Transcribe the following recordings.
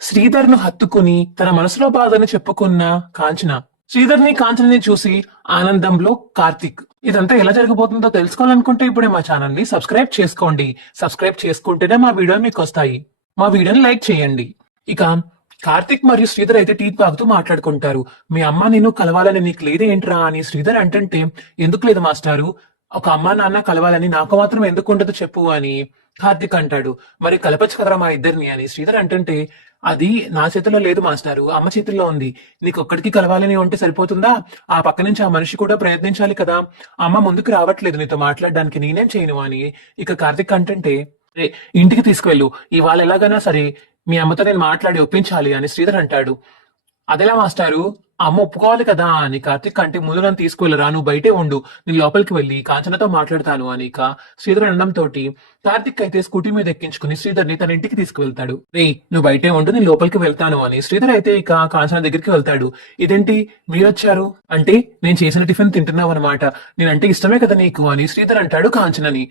శ్రీధర్ ను హత్తుకుని తన మనసులో బాధని చెప్పుకున్న కాంచన. శ్రీధర్ ని కాంచనని చూసి ఆనందంలో కార్తిక్. ఇదంతా ఎలా జరగబోతుందో తెలుసుకోవాలనుకుంటే ఇప్పుడే మా ఛానల్ ని సబ్స్క్రైబ్ చేసుకోండి. సబ్స్క్రైబ్ చేసుకుంటేనే మా వీడియోలు మీకు వస్తాయి. మా వీడియోని లైక్ చేయండి. ఇక కార్తిక్ మరియు శ్రీధర్ అయితే టీ తాగుతూ మాట్లాడుకుంటారు. మీ అమ్మ నేను కలవాలని నీకు లేదేంట్రా అని శ్రీధర్ అంటుంటే, ఎందుకు లేదు మాస్టారు, ఒక అమ్మ నాన్న కలవాలని నాకు మాత్రం ఎందుకు ఉండదు చెప్పు అని కార్తిక్ అంటాడు. మరి కలపచ్చు కదరా మా ఇద్దరిని అని శ్రీధర్ అంటుంటే, అది నా చేతిలో లేదు మాస్టారు, అమ్మ చేతుల్లో ఉంది. నీకు ఒక్కడికి కలవాలని ఉంటే సరిపోతుందా? ఆ పక్క నుంచి ఆ మనిషి కూడా ప్రయత్నించాలి కదా. అమ్మ ముందుకు రావట్లేదు నీతో మాట్లాడడానికి, నేనేం చేయను అని ఇక కార్తిక్ అంటుంటే, "రే, ఇంటికి తీసుకువెళ్ళు, ఇవాళ ఎలాగైనా సరే మీ అమ్మతో నేను మాట్లాడి ఒప్పించాలి అని శ్రీధర్ అంటాడు. అదెలా మాస్టారు, అమ్మ ఒప్పుకోవాలి కదా అని కార్తిక్ అంటే, ముందు నన్ను తీసుకువెళ్ళరా, నువ్వు బయటే ఉండు, నేను లోపలికి వెళ్ళి కాంచనతో మాట్లాడతాను అని ఇక శ్రీధర్ అనడంతో కార్తిక్ అయితే స్కూటీ మీద ఎక్కించుకుని శ్రీధర్ ని తన ఇంటికి తీసుకువెళ్తాడు. రే, నువ్వు బయటే ఉండు, నేను లోపలికి వెళ్తాను అని శ్రీధర్ అయితే ఇక కాంచన దగ్గరికి వెళ్తాడు. ఇదేంటి మీరొచ్చారు అంటే, నేను చేసిన టిఫిన్ తింటున్నావు అనమాట, నేనంటే ఇష్టమే కదా నీకు అని శ్రీధర్ అంటాడు కాంచనని.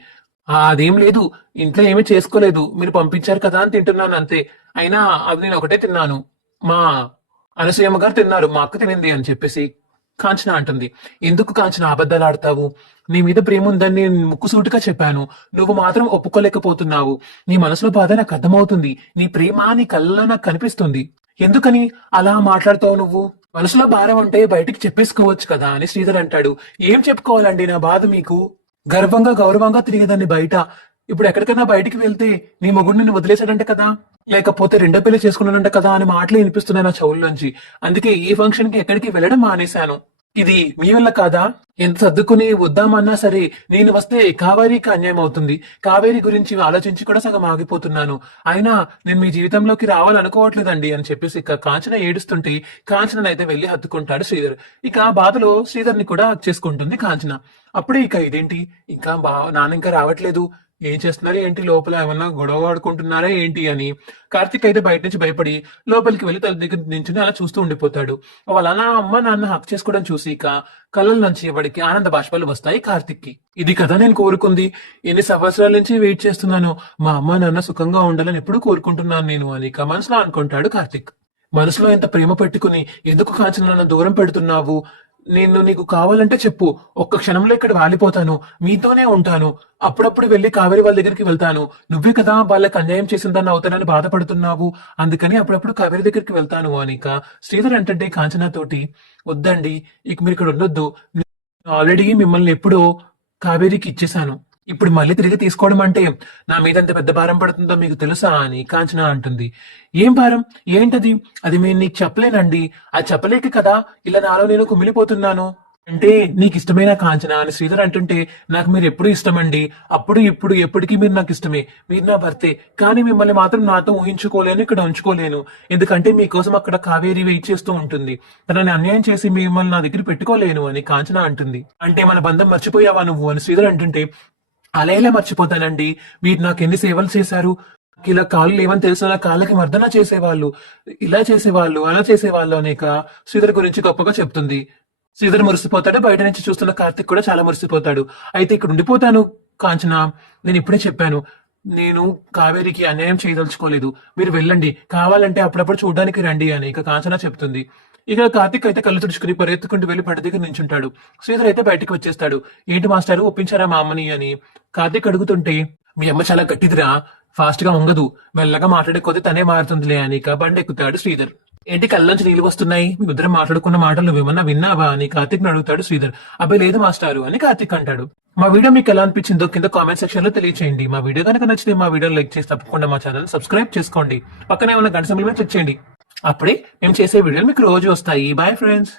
అదేం లేదు, ఇంట్లో ఏమీ చేసుకోలేదు, మీరు పంపించారు కదా అని తింటున్నాను అంతే. అయినా అది నేను ఒకటే తిన్నాను, మా అనసూయమ్మ గారు తిన్నారు, మా అక్క తినింది అని చెప్పేసి కాంచన అంటుంది. ఎందుకు కాంచన అబద్ధాలు ఆడతావు? నీ మీద ప్రేమ ఉందని నేను ముక్కుసూటిగా చెప్పాను, నువ్వు మాత్రం ఒప్పుకోలేకపోతున్నావు. నీ మనసులో బాధ నాకు అర్థమవుతుంది, నీ ప్రేమ నీ కళ్ళలో నాకు కనిపిస్తుంది. ఎందుకని అలా మాట్లాడతావు నువ్వు? మనసులో భారం అంటే బయటికి చెప్పేసుకోవచ్చు కదా అని శ్రీధర్ అంటాడు. ఏం చెప్పుకోవాలండి నా బాధ మీకు? గర్వంగా గౌరవంగా తిరిగేదాన్ని బయట, ఇప్పుడు ఎక్కడికైనా బయటికి వెళ్తే నీ మొగుడు నిన్ను వదిలేశాడంట కదా, లేకపోతే రెండో పెళ్లి చేసుకున్నానంట కదా అని మాటలు వినిపిస్తున్నాయి నా చెవుల్లోంచి. అందుకే ఈ ఫంక్షన్ కి ఎక్కడికి వెళ్ళడం మానేశాను. ఇది మీ వల్ల కాదా? ఎంత సర్దుకుని వద్దామన్నా సరే నేను వస్తే కావేరికి అన్యాయం అవుతుంది. కావేరి గురించి ఆలోచించి కూడా సగం ఆగిపోతున్నాను. అయినా నేను మీ జీవితంలోకి రావాలనుకోవట్లేదండి అని చెప్పేసి ఇక కాంచన ఏడుస్తుంటే కాంచన అయితే వెళ్లి హత్తుకుంటాడు శ్రీధర్. ఇక ఆ బాధలో శ్రీధర్ ని కూడా హక్ చేసుకుంటుంది కాంచన. అప్పుడే ఇక ఇదేంటి, ఇంకా నాన్న ఇంకా రావట్లేదు, ఏం చేస్తున్నారు ఏంటి, లోపల ఏమన్నా గొడవ ఆడుకుంటున్నారా ఏంటి అని కార్తిక్ అయితే బయట నుంచి భయపడి లోపలికి వెళ్లి తన దగ్గర నుంచి అలా చూస్తూ ఉండిపోతాడు. వాళ్ళ అమ్మ నాన్న హక్ చేసుకోవడం చూసి ఇక కళ్ళ నుంచి వాడికి ఆనంద బాష్పాలు వస్తాయి కార్తిక్ కి. ఇది కదా నేను కోరుకుంది, ఎన్ని సంవత్సరాల నుంచి వెయిట్ చేస్తున్నాను, మా అమ్మ నాన్న సుఖంగా ఉండాలని ఎప్పుడు కోరుకుంటున్నాను నేను అని ఇక మనసులో అనుకుంటాడు కార్తిక్. మనసులో ఎంత ప్రేమ పెట్టుకుని ఎందుకు కాంచన నన్ను దూరం పెడుతున్నావు? నేను నీకు కావాలంటే చెప్పు, ఒక్క క్షణంలో ఇక్కడ వాలిపోతాను, మీతోనే ఉంటాను, అప్పుడప్పుడు వెళ్లి కావేరి వాళ్ళ దగ్గరికి వెళ్తాను. నువ్వే కదా వాళ్ళకి అన్యాయం చేసిందని అవుతానని బాధపడుతున్నావు, అందుకని అప్పుడప్పుడు కావేరి దగ్గరికి వెళ్తాను అని ఇక శ్రీధర్ అంటే కాంచన తోటి, వద్దండి ఇక మీరు ఇక్కడ ఉండొద్దు, ఆల్రెడీ మిమ్మల్ని ఎప్పుడో కావేరికి ఇచ్చేశాను, ఇప్పుడు మళ్ళీ తిరిగి తీసుకోవడం అంటే నా మీద ఎంత పెద్ద భారం పడుతుందో మీకు తెలుసా అని కాంచన అంటుంది. ఏం భారం? ఏంటది? అది నేను నీకు చెప్పలేనండి, అది చెప్పలేక కదా ఇలా నాలో నేను కుమిలిపోతున్నాను. అంటే నీకు ఇష్టమైన కాంచన అని శ్రీధర్ అంటుంటే, నాకు మీరు ఎప్పుడు ఇష్టమండి, అప్పుడు ఇప్పుడు ఎప్పటికీ మీరు నాకు ఇష్టమే, మీరు నా భర్తే, కానీ మిమ్మల్ని మాత్రం నాతో ఊహించుకోలేను, ఇక్కడ ఉంచుకోలేను, ఎందుకంటే మీకోసం అక్కడ కావేరి వెయిట్ చేస్తూ ఉంటుంది, తనని అన్యాయం చేసి మిమ్మల్ని నా దగ్గర పెట్టుకోలేను అని కాంచన అంటుంది. అంటే మన బంధం మర్చిపోయావా నువ్వు అని శ్రీధర్ అంటుంటే, అలా ఎలా మర్చిపోతానండి, మీరు నాకు ఎన్ని సేవలు చేశారు, ఇలా కాళ్ళు లేవని తెలిసిన కాళ్ళకి మర్దన చేసేవాళ్ళు, ఇలా చేసేవాళ్ళు, అలా చేసేవాళ్ళు అనేక శ్రీధర్ గురించి గొప్పగా చెప్తుంది. శ్రీధర్ మురిసిపోతాడు, బయట నుంచి చూస్తున్న కార్తిక్ కూడా చాలా మురిసిపోతాడు. అయితే ఇక్కడ ఉండిపోతాను కాంచన, నేను ఇప్పుడే చెప్పాను, నేను కావేరికి అన్యాయం చేయదలుచుకోలేదు, మీరు వెళ్ళండి, కావాలంటే అప్పుడప్పుడు చూడడానికి రండి అని ఇక కాంచన చెప్తుంది. ఇక కార్తిక్ అయితే కళ్ళు తుడుచుకుని పరిగెత్తుకుంటూ వెళ్లి పడి దగ్గర నించుంటాడు. శ్రీధర్ అయితే బయటకు వచ్చేస్తాడు. ఏంటి మాస్టారు, ఒప్పించారా మా అమ్మని అని కార్తిక్ అడుగుతుంటే, మీ అమ్మ చాలా గట్టిదిరా, ఫాస్ట్ గా ఉంగదు, మెల్లగా మాట్లాడే కొద్ది తనే మారుతుందిలే అని ఇక బండి ఎక్కుతాడు శ్రీధర్. ఏంటి కళ్ళలోంచి నీళ్లు వస్తున్నాయి, మీ ఇద్దరం మాట్లాడుకున్న మాటలు నువ్వేమన్నా విన్నావా అని కార్తిక్ అడుగుతాడు శ్రీధర్. అబ్బాయి లేదు మాస్టారు అని కార్తిక్ అంటాడు. మా వీడియో మీకు ఎలా అనిపించిందో కింద కామెంట్ సెక్షన్ లో తెలియచేయండి. మా వీడియో కనుక నచ్చితే మా వీడియో లైక్ చేసి తప్పకుండా మా ఛానల్ సబ్స్క్రైబ్ చేసుకోండి. పక్కనే ఉన్న గంట సింబల్ మీద క్లిక్ చేయండి, అప్పుడే మేము చేసే వీడియోలు మీకు రోజు వస్తాయి. Bye friends.